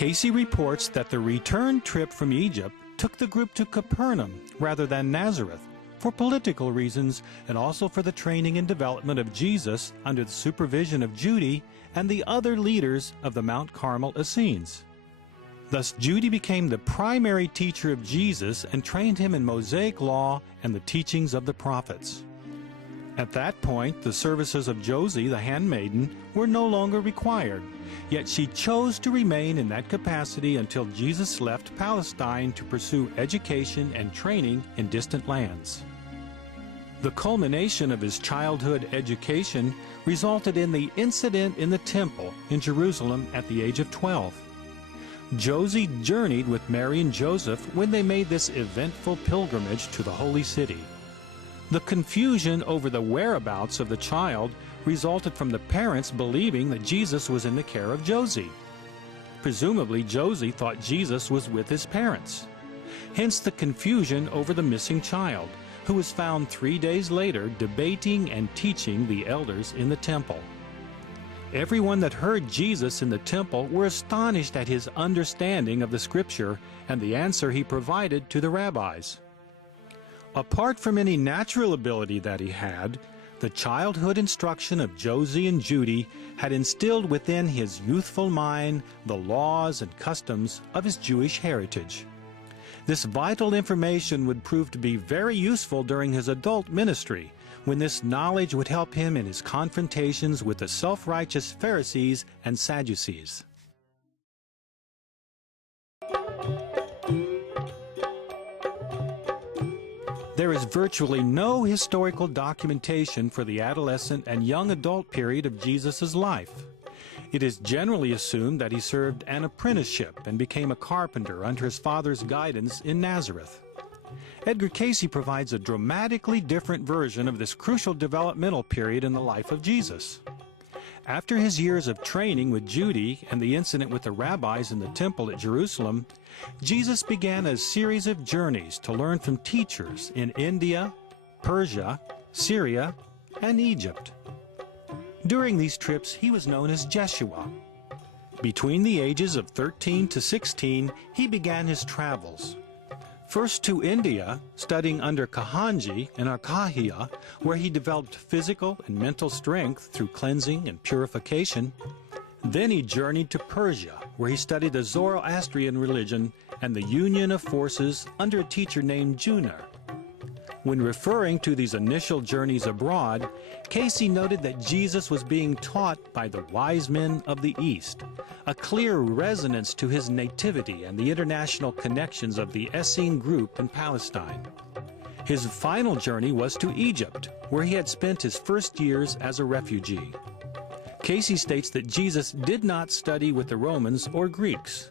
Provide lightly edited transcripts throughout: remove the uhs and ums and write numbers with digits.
Cayce reports that the return trip from Egypt took the group to Capernaum rather than Nazareth for political reasons and also for the training and development of Jesus under the supervision of Judy and the other leaders of the Mount Carmel Essenes. Thus, Judy became the primary teacher of Jesus and trained him in Mosaic law and the teachings of the prophets. At that point, the services of Josie, the handmaiden, were no longer required, yet she chose to remain in that capacity until Jesus left Palestine to pursue education and training in distant lands. The culmination of his childhood education resulted in the incident in the temple in Jerusalem at the age of 12. Josie journeyed with Mary and Joseph when they made this eventful pilgrimage to the holy city. The confusion over the whereabouts of the child resulted from the parents believing that Jesus was in the care of Josie. Presumably, Josie thought Jesus was with his parents. Hence the confusion over the missing child, who was found 3 days later debating and teaching the elders in the temple. Everyone that heard Jesus in the temple were astonished at his understanding of the Scripture and the answer he provided to the rabbis. Apart from any natural ability that he had, the childhood instruction of Josie and Judy had instilled within his youthful mind the laws and customs of his Jewish heritage. This vital information would prove to be very useful during his adult ministry, when this knowledge would help him in his confrontations with the self-righteous Pharisees and Sadducees. There is virtually no historical documentation for the adolescent and young adult period of Jesus' life. It is generally assumed that he served an apprenticeship and became a carpenter under his father's guidance in Nazareth. Edgar Cayce provides a dramatically different version of this crucial developmental period in the life of Jesus. After his years of training with Judy and the incident with the rabbis in the temple at Jerusalem, Jesus began a series of journeys to learn from teachers in India, Persia, Syria, and Egypt. During these trips, he was known as Jeshua. Between the ages of 13 to 16, he began his travels. First to India, studying under Kahanji and Arkahia, where he developed physical and mental strength through cleansing and purification. Then he journeyed to Persia, where he studied the Zoroastrian religion and the union of forces under a teacher named Junar. When referring to these initial journeys abroad, Cayce noted that Jesus was being taught by the wise men of the East, a clear resonance to his nativity and the international connections of the Essene group in Palestine. His final journey was to Egypt, where he had spent his first years as a refugee. Cayce states that Jesus did not study with the Romans or Greeks.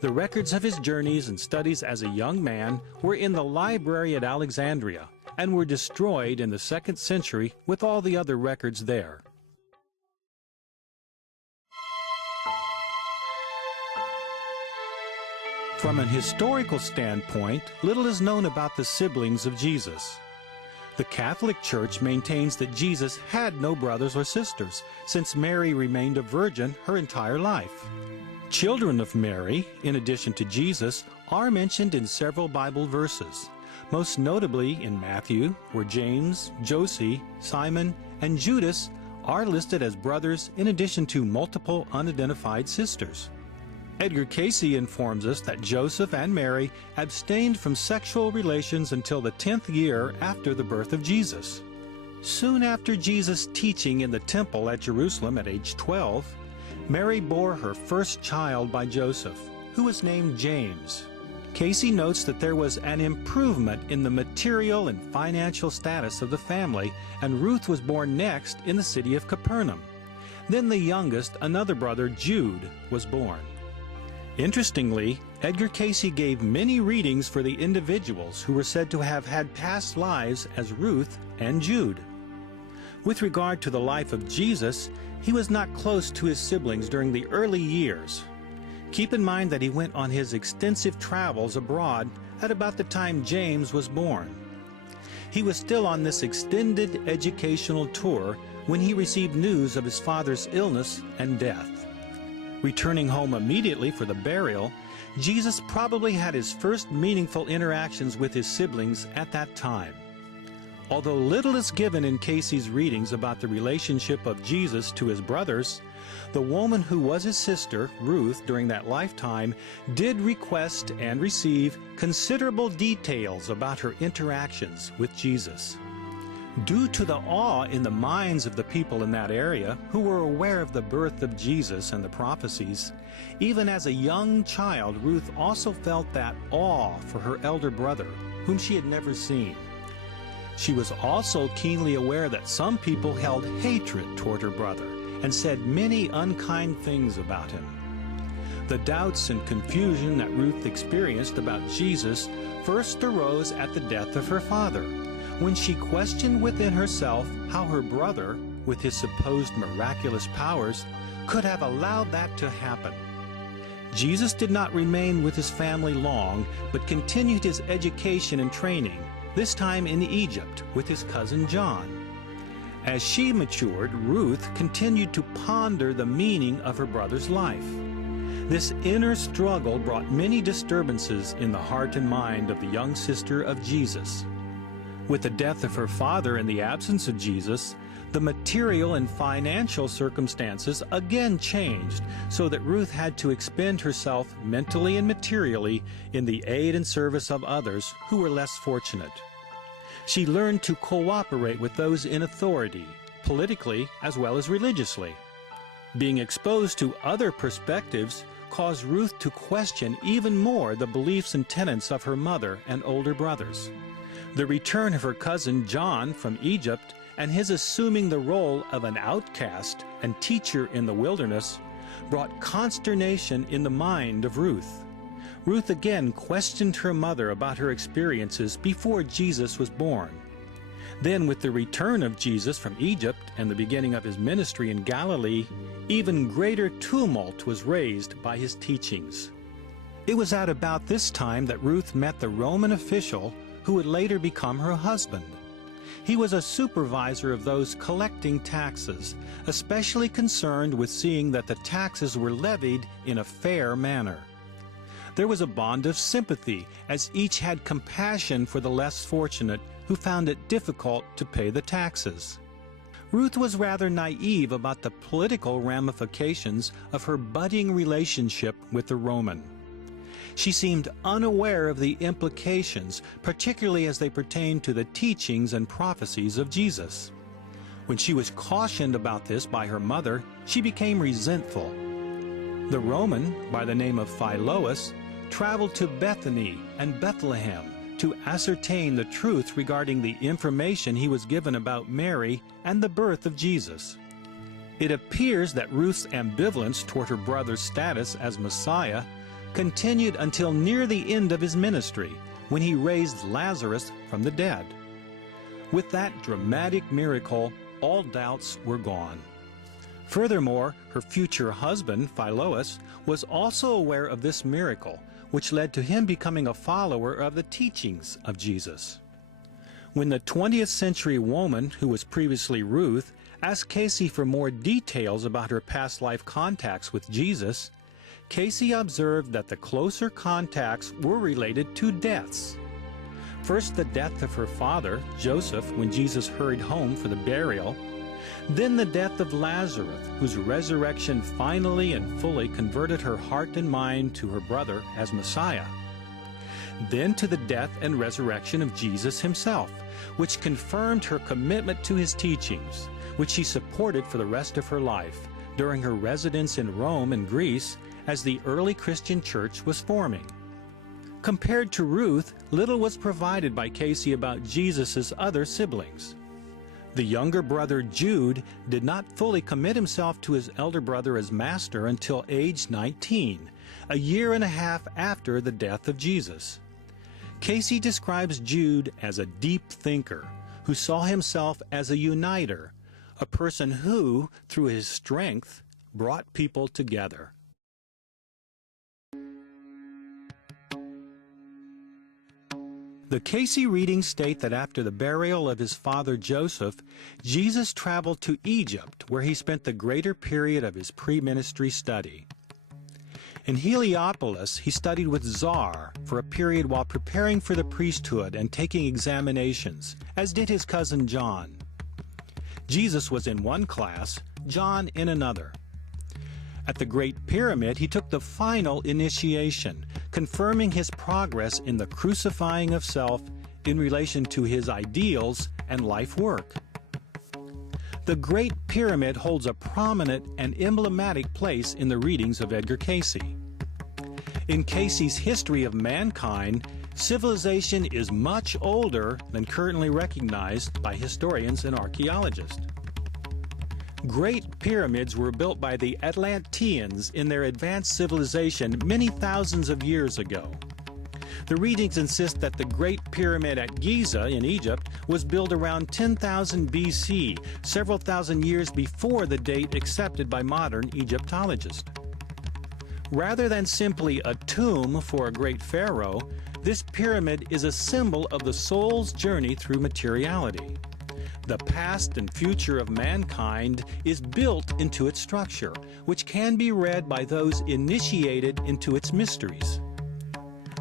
The records of his journeys and studies as a young man were in the library at Alexandria and were destroyed in the 2nd century with all the other records there. From an historical standpoint, little is known about the siblings of Jesus. The Catholic Church maintains that Jesus had no brothers or sisters, since Mary remained a virgin her entire life. Children of Mary, in addition to Jesus, are mentioned in several Bible verses, most notably in Matthew, where James, Josie, Simon, and Judas are listed as brothers in addition to multiple unidentified sisters. Edgar Cayce informs us that Joseph and Mary abstained from sexual relations until the 10th year after the birth of Jesus. Soon after Jesus' teaching in the temple at Jerusalem at age 12, Mary bore her first child by Joseph, who was named James. Cayce notes that there was an improvement in the material and financial status of the family, and Ruth was born next in the city of Capernaum. Then the youngest, another brother, Jude, was born. Interestingly, Edgar Cayce gave many readings for the individuals who were said to have had past lives as Ruth and Jude. With regard to the life of Jesus, he was not close to his siblings during the early years. Keep in mind that he went on his extensive travels abroad at about the time James was born. He was still on this extended educational tour when he received news of his father's illness and death. Returning home immediately for the burial, Jesus probably had his first meaningful interactions with his siblings at that time. Although little is given in Cayce's readings about the relationship of Jesus to his brothers, the woman who was his sister, Ruth, during that lifetime, did request and receive considerable details about her interactions with Jesus. Due to the awe in the minds of the people in that area who were aware of the birth of Jesus and the prophecies, even as a young child, Ruth also felt that awe for her elder brother, whom she had never seen. She was also keenly aware that some people held hatred toward her brother and said many unkind things about him. The doubts and confusion that Ruth experienced about Jesus first arose at the death of her father, when she questioned within herself how her brother, with his supposed miraculous powers, could have allowed that to happen. Jesus did not remain with his family long, but continued his education and training, this time in Egypt with his cousin John. As she matured, Ruth continued to ponder the meaning of her brother's life. This inner struggle brought many disturbances in the heart and mind of the young sister of Jesus. With the death of her father and the absence of Jesus, the material and financial circumstances again changed, so that Ruth had to expend herself mentally and materially in the aid and service of others who were less fortunate. She learned to cooperate with those in authority, politically as well as religiously. Being exposed to other perspectives caused Ruth to question even more the beliefs and tenets of her mother and older brothers. The return of her cousin John from Egypt and his assuming the role of an outcast and teacher in the wilderness brought consternation in the mind of Ruth. Ruth again questioned her mother about her experiences before Jesus was born. Then, with the return of Jesus from Egypt and the beginning of his ministry in Galilee, even greater tumult was raised by his teachings. It was at about this time that Ruth met the Roman official who would later become her husband. He was a supervisor of those collecting taxes, especially concerned with seeing that the taxes were levied in a fair manner. There was a bond of sympathy, as each had compassion for the less fortunate who found it difficult to pay the taxes. Ruth was rather naive about the political ramifications of her budding relationship with the Roman. She seemed unaware of the implications, particularly as they pertained to the teachings and prophecies of Jesus. When she was cautioned about this by her mother, she became resentful. The Roman, by the name of Philoas, traveled to Bethany and Bethlehem to ascertain the truth regarding the information he was given about Mary and the birth of Jesus. It appears that Ruth's ambivalence toward her brother's status as Messiah continued until near the end of his ministry, when he raised Lazarus from the dead. With that dramatic miracle, all doubts were gone. Furthermore, her future husband, Philoas, was also aware of this miracle, which led to him becoming a follower of the teachings of Jesus. When the 20th century woman, who was previously Ruth, asked Cayce for more details about her past life contacts with Jesus, Cayce observed that the closer contacts were related to deaths. First, the death of her father, Joseph, when Jesus hurried home for the burial. Then the death of Lazarus, whose resurrection finally and fully converted her heart and mind to her brother as Messiah. Then to the death and resurrection of Jesus himself, which confirmed her commitment to his teachings, which she supported for the rest of her life during her residence in Rome and Greece as the early Christian church was forming. Compared to Ruth, little was provided by Cayce about Jesus' other siblings. The younger brother Jude did not fully commit himself to his elder brother as master until age 19, a year and a half after the death of Jesus. Cayce describes Jude as a deep thinker who saw himself as a uniter, a person who, through his strength, brought people together. The Cayce readings state that after the burial of his father Joseph, Jesus traveled to Egypt, where he spent the greater period of his pre-ministry study. In Heliopolis, he studied with Czar for a period while preparing for the priesthood and taking examinations, as did his cousin John. Jesus was in one class, John in another. At the Great Pyramid, he took the final initiation, confirming his progress in the crucifying of self in relation to his ideals and life work. The Great Pyramid holds a prominent and emblematic place in the readings of Edgar Cayce. In Cayce's History of Mankind, civilization is much older than currently recognized by historians and archaeologists. Great pyramids were built by the Atlanteans in their advanced civilization many thousands of years ago. The readings insist that the Great Pyramid at Giza in Egypt was built around 10,000 BC, several thousand years before the date accepted by modern Egyptologists. Rather than simply a tomb for a great pharaoh, this pyramid is a symbol of the soul's journey through materiality. The past and future of mankind is built into its structure, which can be read by those initiated into its mysteries.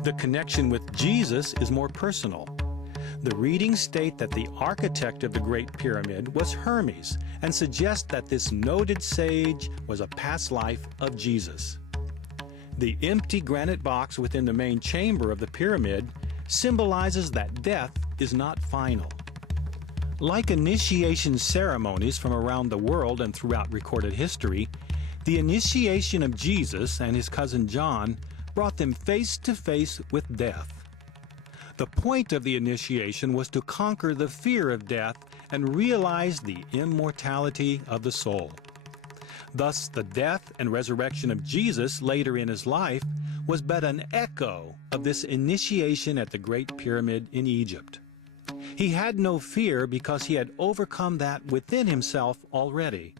The connection with Jesus is more personal. The readings state that the architect of the Great Pyramid was Hermes and suggest that this noted sage was a past life of Jesus. The empty granite box within the main chamber of the pyramid symbolizes that death is not final. Like initiation ceremonies from around the world and throughout recorded history, the initiation of Jesus and his cousin John brought them face to face with death. The point of the initiation was to conquer the fear of death and realize the immortality of the soul. Thus, the death and resurrection of Jesus later in his life was but an echo of this initiation at the Great Pyramid in Egypt. He had no fear because he had overcome that within himself already.